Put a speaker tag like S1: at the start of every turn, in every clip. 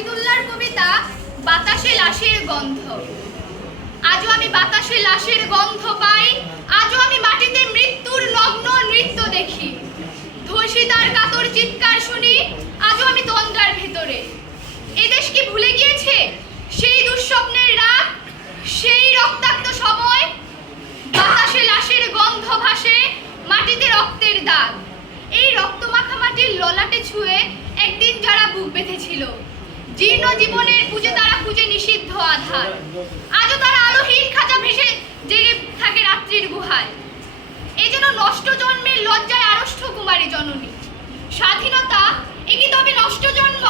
S1: শহীদুল্লাহর কবিতা, বাতাসে লাশের গন্ধ। আজও আমি বাতাসে লাশের গন্ধ পাই, আজও আমি মাটিতে মৃত্যুর নগ্ন নৃত্য দেখি। ধর্ষিতার কাতর চিৎকার শুনি, আজও আমি তন্দ্রার ভেতরে। এদেশ কি ভুলে গিয়েছে? সেই দুঃস্বপ্নের রাত, সেই রক্তাক্ত সময়, বাতাসে লাশের গন্ধ ভাসে মাটিতে রক্তের দাগ। এই রক্ত মাখা মাটির ললাটে ছুঁয়ে একদিন যারা বুক বেঁধেছিল জীর্ণ জীবনের খুঁজে তারা খুঁজে নিষিদ্ধ আধার। আজও তারা আলোহীন খাঁচা ভেসে জেগে থাকে রাত্রির গুহায়। এই জন্য নষ্ট জন্মের লজ্জায় আড়ষ্ট কুমারী জননী। স্বাধীনতা একই তবে নষ্ট জন্ম?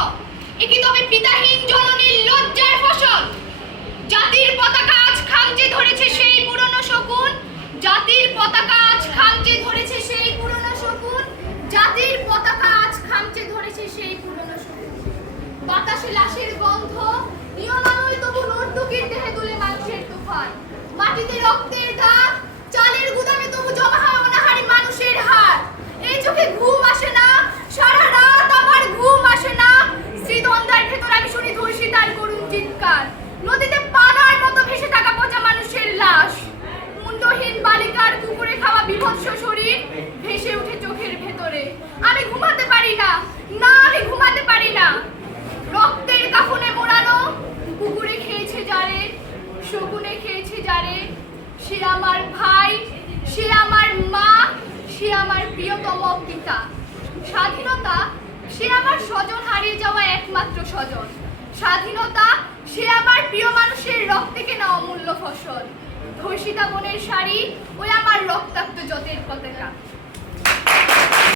S1: একই তবে পিতাহীন জননীর লজ্জার ফসল জাতির পতাকা আজ খামচে ধরেছে সেই পুরনো শকুন জাতির পতাকা আজ খামচে ধরেছে সেই পুরনো শকুন জাতির পতাকা আজ খামচে ধরেছে সেই পুরনো শকুন বাতাসে লাশের গন্ধ নিয়মানয় তবু নর্তকীর দেহে দুলে মানুষের তুফান। মাটিতে রক্তের দাগ চালের গুদামে তবু জমা হয় অনাহারি মানুষের হার এই চোখে ঘুম আসে না সারা রাত আমার ঘুম আসে না শ্রীদন্দার ভেতর আমি শুনি ধর্ষিতার করুণ চিৎকার নদীতে পানার মতো ভেসে থাকা পচা মানুষের লাশ মুন্ডহীন বালিকার কুকুরে খাওয়া বিভৎস শরীর ভেসে উঠে চোখের ভেতরে আমি ঘুমাতে পারি না না আমি ঘুমাতে পারি না রক্তের কাফনে মোড়ানো কুকুরে খেয়েছে যারে শকুনে খেয়েছে যারে, সে আমার ভাই, সে আমার মা, সে আমার প্রিয়তম পিতা। স্বাধীনতা, সে আমার স্বজন হারিয়ে যাওয়া একমাত্র স্বজন। স্বাধীনতা, সে আমার প্রিয় মানুষের রক্ত থেকে কেনা অমূল্য ফসল। ধর্ষিতা বনের শাড়ি ওই আমার রক্তাক্ত জতের পতাকা।